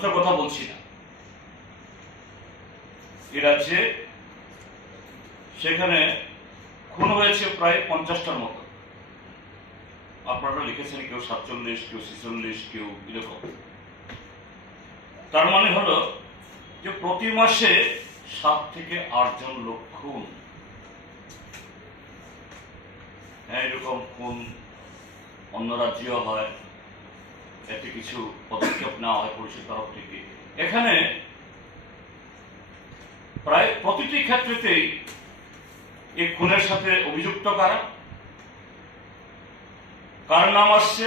ছোট কথা বলছি না। এ রাজ্যে সেখানে খুন হয়েছে প্রায় 50টার মতো। আপনারা লিখেছেন কেউ 47, কেউ 46, কেউ এরকম। তার মানে হলো যে প্রতি মাসে 7 থেকে 8 জন লোক খুন। হ্যাঁ, এরকম খুন অন্য রাজ্যেও হয়, এতে কিছু পদক্ষেপ নেওয়া হয় পুলিশের তরফ থেকে। এখানে প্রায় প্রতিটি ক্ষেত্রেতেই এই খুনের সাথে অভিযুক্ত কার নাম আসছে?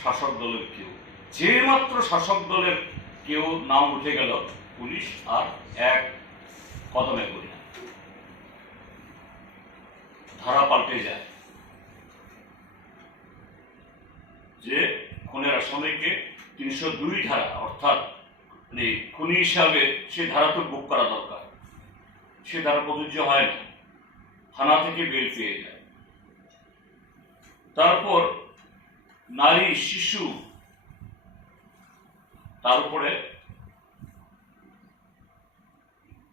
শাসক দলের কেউ। যে মাত্র শাসক দলের কেউ নাম উঠে গেল, পুলিশ আর এক কদমে করি না, ধারা পাল্টে যায়। যে খুনের আসামিকে 302 ধারা, অর্থাৎ খুনি হিসাবে সে ধারা তো বুক করা দরকার, সে ধারা প্রযোজ্য হয় না, থানা থেকে বের পেয়ে যায়। তারপর নারী, শিশু, তার উপরে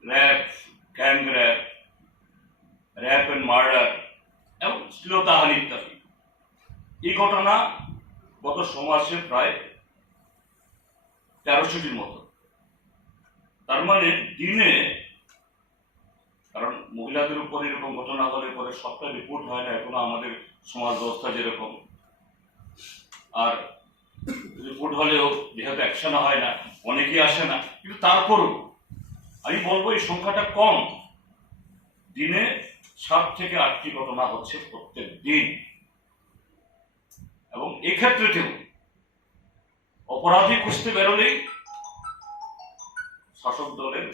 rape, gang rape, rape and murder এবং শ্লীলতাহানি ইত্যাদি। এই ঘটনা গত সমাজে প্রায় 1300টির মতো। তার মানে দিনে, কারণ মহিলাদের উপর এরকম ঘটনা হলে পরে সবটা রিপোর্ট হয় না এখনো আমাদের সমাজ ব্যবস্থা যেরকম, আর রিপোর্ট হলেও যেহেতু অ্যাকশন হয় না, অনেকেই আসে না, কিন্তু তারপরও আমি বলবো এই সংখ্যাটা কম। দিনে 7 থেকে 8টি ঘটনা হচ্ছে প্রত্যেক দিন। এবং এক্ষেত্রেও অপরাধী খুঁজতে বেরোলেই শাসক দলের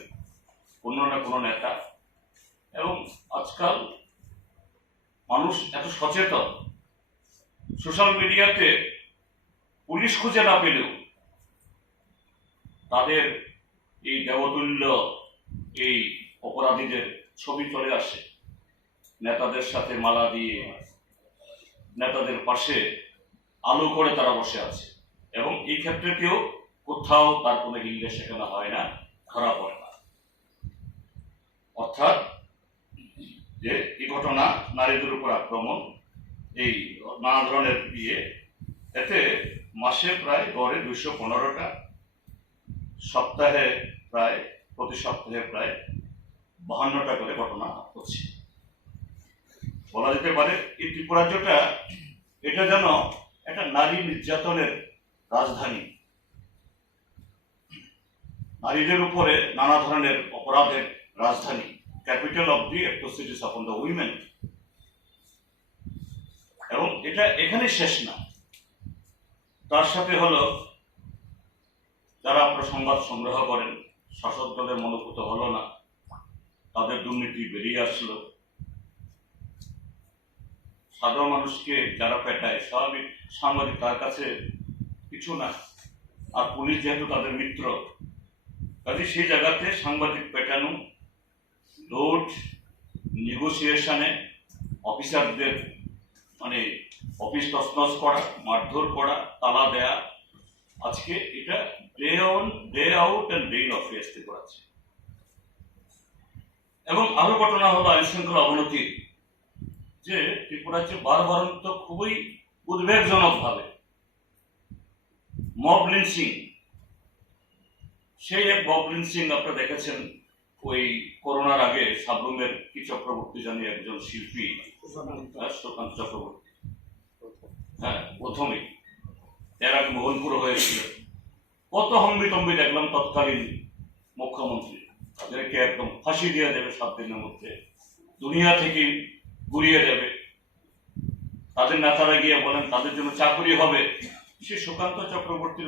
কোনো না কোনো নেতা, এবং আজকাল মানুষ এত সচেতন, সোশ্যাল মিডিয়াতে পুলিশ খুঁজে না পেলেও তাদের এই দেবতুল্য এই অপরাধীদের ছবি চলে আসে, নেতাদের সাথে মালা দিয়ে নেতাদের পাশে আলো করে তারা বসে আছে। এবং এই ক্ষেত্রেতেও কোথাও তার কোনো হিল্লে শেখানো হয় না, ধরা পড়ে না। অর্থাৎ যে এই ঘটনা, নারীদের উপর আক্রমণ, এই নানা ধরনের এতে মাসে প্রায় গড়ে 215টা, সপ্তাহে প্রায় প্রতি সপ্তাহে প্রায় 52টা করে ঘটনা হচ্ছে। বলা যেতে পারে এই ত্রিপুরা রাজ্যটা এটা যেন একটা নারী নির্যাতনের রাজধানী। নারীদের উপরে নানা ধরনের অপরাধের রাজধানী, capital of the atrocities upon the women. এবং এটা এখানে শেষ না, তার সাথে হলো যারা আপনারা সংবাদ সংগ্রহ করেন, শাসক দলের মনোভূত হলো না, তাদের দুর্নীতি বেরিয়ে আসলো, সাধারণ মানুষকে যারা পেটায়, স্বাভাবিক সাংবাদিক তার কাছে কিছু না, আর পুলিশ যেহেতু তাদের মিত্র, কাজে সেই জায়গাতে সাংবাদিক পেটানো, লোড নেগোসিয়েশনে অফিসারদের মানে অফিস তছনছ করা, মারধর করা, তালা দেয়া, আজকে এটা day on day out and day in office করাচ্ছে। এবং আরো ঘটনা হলো আইন শৃঙ্খলা অবনতির, যে ত্রিপুরার যে বারবারন্ত খুবই উদ্বেগজনক ভাবে মব লিঞ্চিং, সেই এক মব লিঞ্চিং আপনারা দেখেছেন ওই করোনার আগে সাবরুমের কি চক্রবর্তী জানি একজন শিল্পী, সুকান্ত চক্রবর্তী, হ্যাঁ প্রথমে, এর আগে মোহনপুর হয়েছিল। কত হম্বিতম্বি দেখলাম তৎকালীন মুখ্যমন্ত্রী, তাদেরকে একদম ফাঁসি দেওয়া যাবে 7 দিনের মধ্যে, দুনিয়া থেকে গুড়িয়ে যাবে। তাদের নেতারা গিয়ে বলেন তাদের জন্য চাকরি হবে। সে সুকান্ত চক্রবর্তীর